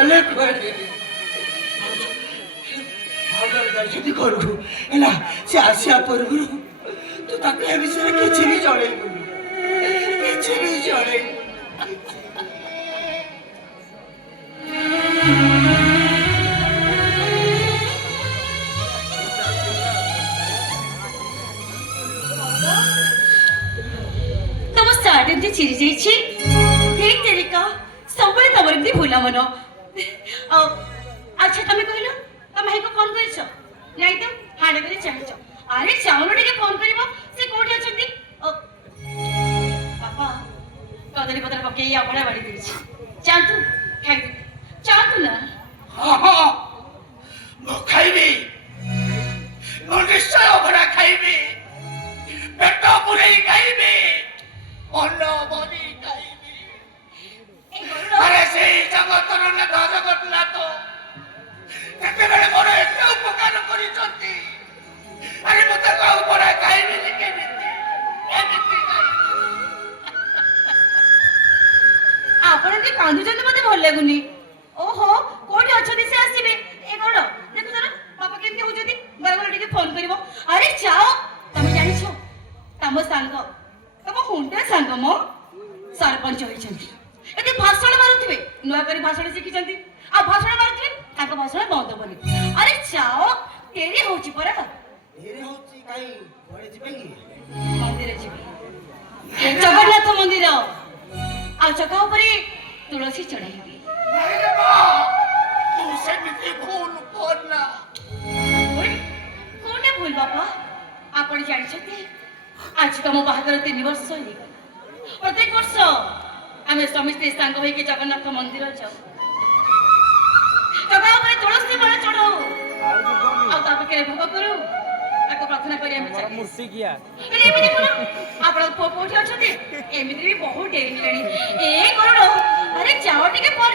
ଗଲେ କୁଆଡ଼େ ଭାଉଜର ଯାଇଛନ୍ତି ଘରକୁ ହେଲା। ସେ ଆସିବା ପୂର୍ବରୁ ତୁ ତାକୁ ଏ ବିଷୟରେ କିଛି ବି ଜଣେଇବୁନି, କିଛି ବି ଜଣେଇବୁ। ତମ ସାର୍ଟ ଏମିତି ଚିରି ଯାଇଛି। ଠିକ ତେରିକା ସବୁବେଳେ ତମର ଏମିତି ଭୁଲା ମନ। ଆଚ୍ଛା ତମେ କହିଲ ତମ ଭାଇକୁ ଫୋନ କରିଛ? ନାଇଁ ତ ହାଡ କରି ଚାହିଁଛ। ଆରେ ଚାଉଳ ଟିକେ ଫୋନ କରିବ, ସେ କୋଉଠି ଅଛନ୍ତି? ବାପା କଦଳୀ ପତ୍ର ପକେଇ ଅଭଡ଼ା ବାଢି ଦେଇଛି, ଯାଆନ୍ତୁ ଖାଇଦେବେ। ଯାଆନ୍ତୁ ନା। ହଁ ହଁ ମୁଁ ଖାଇବି, ମୁଁ ନିଶ୍ଚୟ ଅଭଡ଼ା ଖାଇବି, ପେଟ ପୁରେଇ ଖାଇବି, ମନ ଭରି ଖାଇବି। ଆରେ ସେଇ ଜଗତର ନାଥ ଜଗନ୍ନାଥ ସେତେବେଳେ ମୋର ଏତେ ଉପକାର କରିଛନ୍ତି, ଆରେ ମୁଁ ତାକୁ ଅଭଡ଼ା ଖାଇବିନି କେମିତି, କେମିତି ଖାଇବି? ଆପଣ ଟିକେ କାନ୍ଦୁଛନ୍ତି, ମତେ ଭଲ ଲାଗୁନି। ଓହୋ କୋଉଠି ଅଛନ୍ତି ସେ ଆସିବେ। ଏ କଣ ଦେଖୁଛ ନା ବାପା କେମିତି ହଉଛନ୍ତି। ଗରମ ଟିକେ ଫୋନ କରିବ। ଆରେ ଯାଅ। ତମେ ଜାଣିଛ ତମ ସାଙ୍ଗ, ତମ ହୁଣ୍ଡା ସାଙ୍ଗ ମୋ ସରପଞ୍ଚ ହୋଇଛନ୍ତି। ଏତେ ଭାଷଣ ମାରୁଥିବେ, ନୂଆ କରି ଭାଷଣ ଶିଖିଛନ୍ତି, ଆଉ ଭାଷଣ ମାରୁଥିବେ, ତାଙ୍କ ଭାଷଣ ବନ୍ଦ ହବନି। ଆରେ ଯାଅ, ଡେରି ହଉଛି ପରା। ଧୀରେ ହଉଛି କାଇଁ, କୁଆଡ଼େ ଯିବେ କି? ମନ୍ଦିର ଯିବି, ଜଗନ୍ନାଥ ମନ୍ଦିର। ଆଉ ଚକା ଉପରେ ତୁଳସୀ ଚଢାଇବି। ନାଇଁ ରେ ମା, ତୁ ସେମିତି ଭୁଲ କରନା। କୋଉଟା ଭୁଲ ବାପା? ଆପଣ ଜାଣିଛନ୍ତି ଆଜି ତମ ବାହାଘର 3 ବର୍ଷ ହେଇଗଲା। ପ୍ରତ୍ୟେକ ବର୍ଷ ଆମେ ସମସ୍ତେ ସାଙ୍ଗ ହେଇକି ଜଗନ୍ନାଥ ମନ୍ଦିର ଯାଉ, ଚକା ଉପରେ ତୁଳସୀ ମାଳ ଚଢାଉ, ଆଉ ତା ପାଖରେ ଭୋଗ କରୁ, ତାକୁ ପ୍ରାର୍ଥନା କରି ଆମେ ଚାଲି ଆସୁ। ଏମିତି କଣ ଆପଣଙ୍କ ପୁଅ କୋଉଠି ଅଛନ୍ତି? ଏମିତି ବି ବହୁତ ଡେରି ହେଲାଣି। ଏ କଣ, ଆରେ ଯାଅ ଟିକେ ଫୋନ